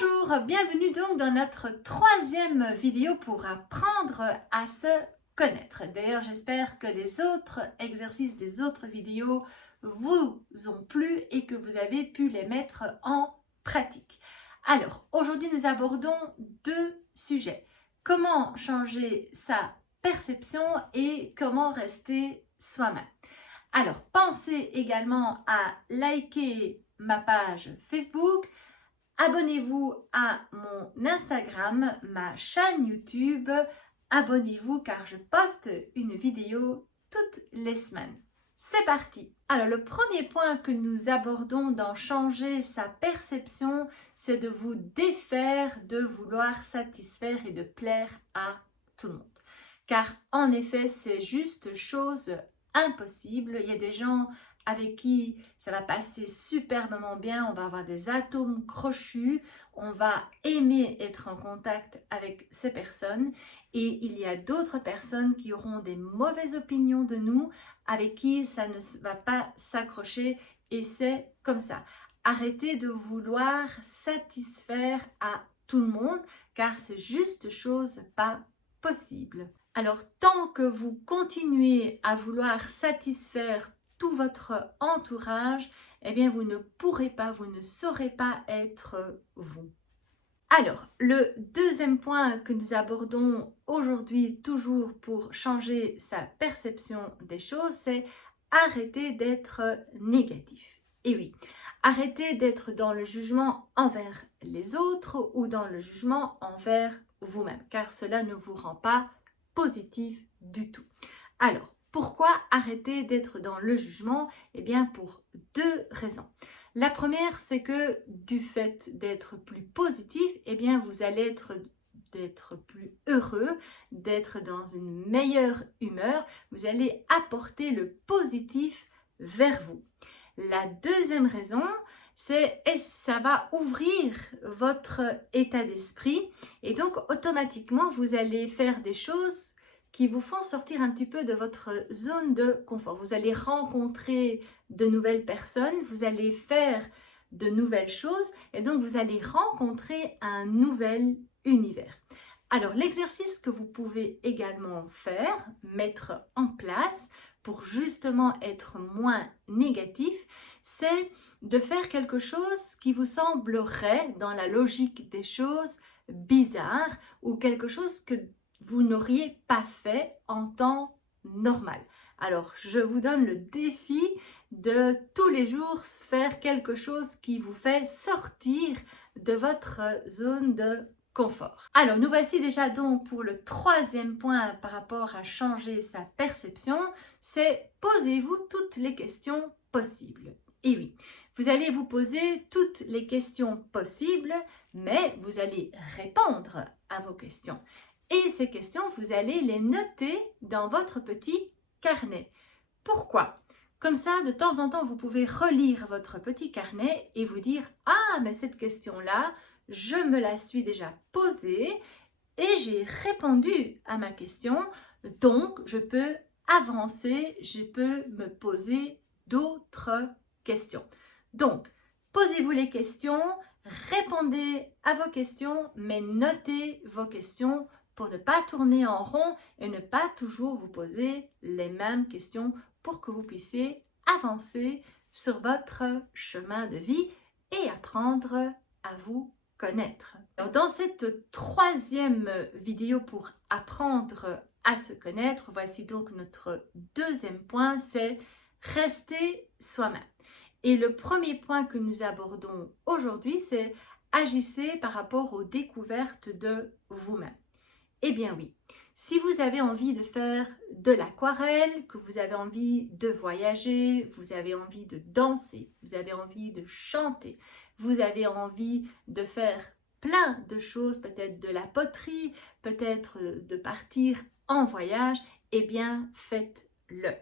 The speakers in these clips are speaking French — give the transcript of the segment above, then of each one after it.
Bonjour, bienvenue donc dans notre troisième vidéo pour apprendre à se connaître. D'ailleurs, j'espère que les autres exercices des autres vidéos vous ont plu et que vous avez pu les mettre en pratique. Alors, aujourd'hui, nous abordons deux sujets. Comment changer sa perception et comment rester soi-même. Alors, pensez également à liker ma page Facebook. Abonnez-vous à mon Instagram, ma chaîne YouTube. Abonnez-vous car je poste une vidéo toutes les semaines. C'est parti! Alors le premier point que nous abordons dans changer sa perception, c'est de vous défaire de vouloir satisfaire et de plaire à tout le monde. Car en effet, c'est juste chose impossible. Il y a des gens avec qui ça va passer superbement bien, on va avoir des atomes crochus, on va aimer être en contact avec ces personnes et il y a d'autres personnes qui auront des mauvaises opinions de nous, avec qui ça ne va pas s'accrocher et c'est comme ça. Arrêtez de vouloir satisfaire à tout le monde car c'est juste chose pas possible. Alors tant que vous continuez à vouloir satisfaire tout votre entourage, eh bien vous ne pourrez pas, vous ne saurez pas être vous. Alors, le deuxième point que nous abordons aujourd'hui, toujours pour changer sa perception des choses, c'est arrêter d'être négatif. Et oui, arrêtez d'être dans le jugement envers les autres ou dans le jugement envers vous-même, car cela ne vous rend pas positif du tout. Alors, pourquoi arrêter d'être dans le jugement? Eh bien, pour deux raisons. La première, c'est que du fait d'être plus positif, eh bien, vous allez d'être plus heureux, d'être dans une meilleure humeur. Vous allez apporter le positif vers vous. La deuxième raison, c'est que ça va ouvrir votre état d'esprit et donc automatiquement, vous allez faire des choses qui vous font sortir un petit peu de votre zone de confort. Vous allez rencontrer de nouvelles personnes, vous allez faire de nouvelles choses et donc vous allez rencontrer un nouvel univers. Alors l'exercice que vous pouvez également faire, mettre en place pour justement être moins négatif, c'est de faire quelque chose qui vous semblerait dans la logique des choses bizarre ou quelque chose que vous n'auriez pas fait en temps normal. Alors, je vous donne le défi de tous les jours faire quelque chose qui vous fait sortir de votre zone de confort. Alors, nous voici déjà donc pour le troisième point par rapport à changer sa perception, c'est posez-vous toutes les questions possibles. Et oui, vous allez vous poser toutes les questions possibles, mais vous allez répondre à vos questions. Et ces questions, vous allez les noter dans votre petit carnet. Pourquoi? Comme ça, de temps en temps, vous pouvez relire votre petit carnet et vous dire « Ah, mais cette question-là, je me la suis déjà posée et j'ai répondu à ma question, donc je peux avancer, je peux me poser d'autres questions. » Donc, posez-vous les questions, répondez à vos questions, mais notez vos questions pour ne pas tourner en rond et ne pas toujours vous poser les mêmes questions pour que vous puissiez avancer sur votre chemin de vie et apprendre à vous connaître. Alors, dans cette troisième vidéo pour apprendre à se connaître, voici donc notre deuxième point, c'est rester soi-même. Et le premier point que nous abordons aujourd'hui, c'est agissez par rapport aux découvertes de vous-même. Eh bien oui, si vous avez envie de faire de l'aquarelle, que vous avez envie de voyager, vous avez envie de danser, vous avez envie de chanter, vous avez envie de faire plein de choses, peut-être de la poterie, peut-être de partir en voyage, eh bien faites-le.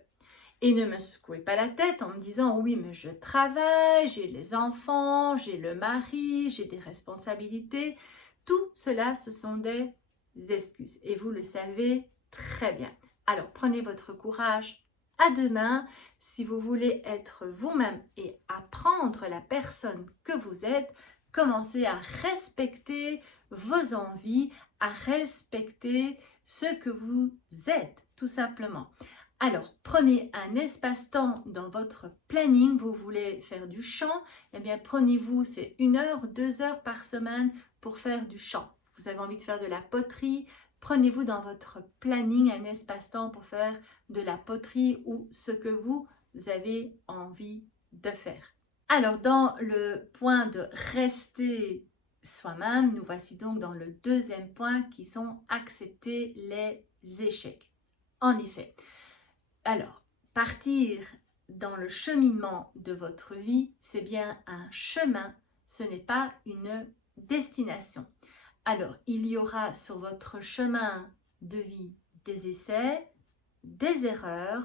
Et ne me secouez pas la tête en me disant « Oui, mais je travaille, j'ai les enfants, j'ai le mari, j'ai des responsabilités. » Tout cela, ce sont des excuses et vous le savez très bien. Alors prenez votre courage à deux mains si vous voulez être vous-même et apprendre la personne que vous êtes. commencer à respecter vos envies, à respecter ce que vous êtes, tout simplement. Alors, prenez un espace-temps dans votre planning. Vous voulez faire du chant, eh bien, prenez-vous, c'est 1 heure, 2 heures par semaine pour faire du chant. Vous avez envie de faire de la poterie, prenez-vous dans votre planning un espace-temps pour faire de la poterie ou ce que vous avez envie de faire. Alors, dans le point de rester soi-même, nous voici donc dans le deuxième point qui sont accepter les échecs. En effet, alors, partir dans le cheminement de votre vie, c'est bien un chemin, ce n'est pas une destination. Alors, il y aura sur votre chemin de vie des essais, des erreurs,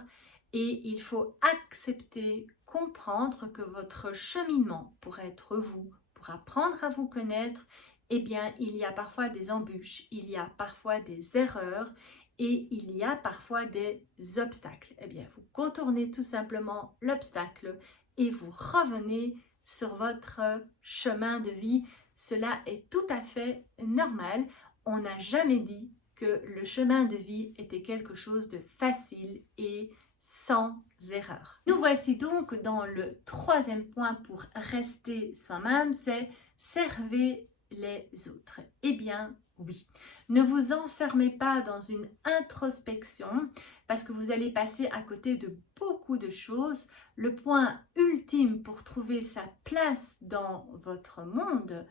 et il faut accepter, comprendre que votre cheminement pour être vous, pour apprendre à vous connaître, eh bien, il y a parfois des embûches, il y a parfois des erreurs, et il y a parfois des obstacles. Eh bien, vous contournez tout simplement l'obstacle et vous revenez sur votre chemin de vie. Cela est tout à fait normal. On n'a jamais dit que le chemin de vie était quelque chose de facile et sans erreur. Nous voici donc dans le troisième point pour rester soi-même, c'est servez les autres. Eh bien, oui. Ne vous enfermez pas dans une introspection parce que vous allez passer à côté de beaucoup de choses. Le point ultime pour trouver sa place dans votre monde,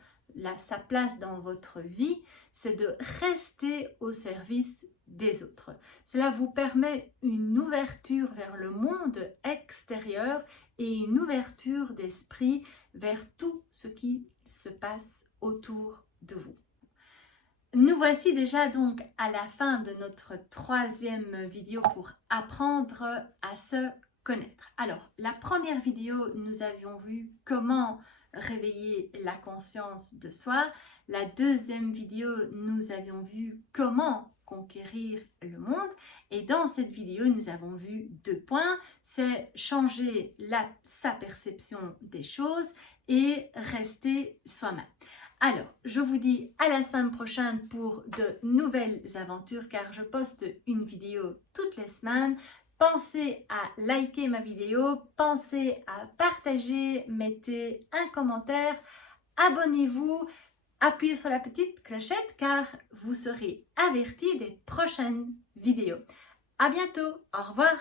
sa place dans votre vie, c'est de rester au service des autres. Cela vous permet une ouverture vers le monde extérieur et une ouverture d'esprit vers tout ce qui se passe autour de vous. Nous voici déjà donc à la fin de notre troisième vidéo pour apprendre à se connaître. Alors, la première vidéo, nous avions vu comment réveiller la conscience de soi. La deuxième vidéo, nous avions vu comment conquérir le monde. Et dans cette vidéo, nous avons vu 2 points. C'est changer sa perception des choses et rester soi-même. Alors, je vous dis à la semaine prochaine pour de nouvelles aventures car je poste une vidéo toutes les semaines. Pensez à liker ma vidéo, pensez à partager, mettez un commentaire, abonnez-vous, appuyez sur la petite clochette car vous serez avertis des prochaines vidéos. À bientôt, au revoir.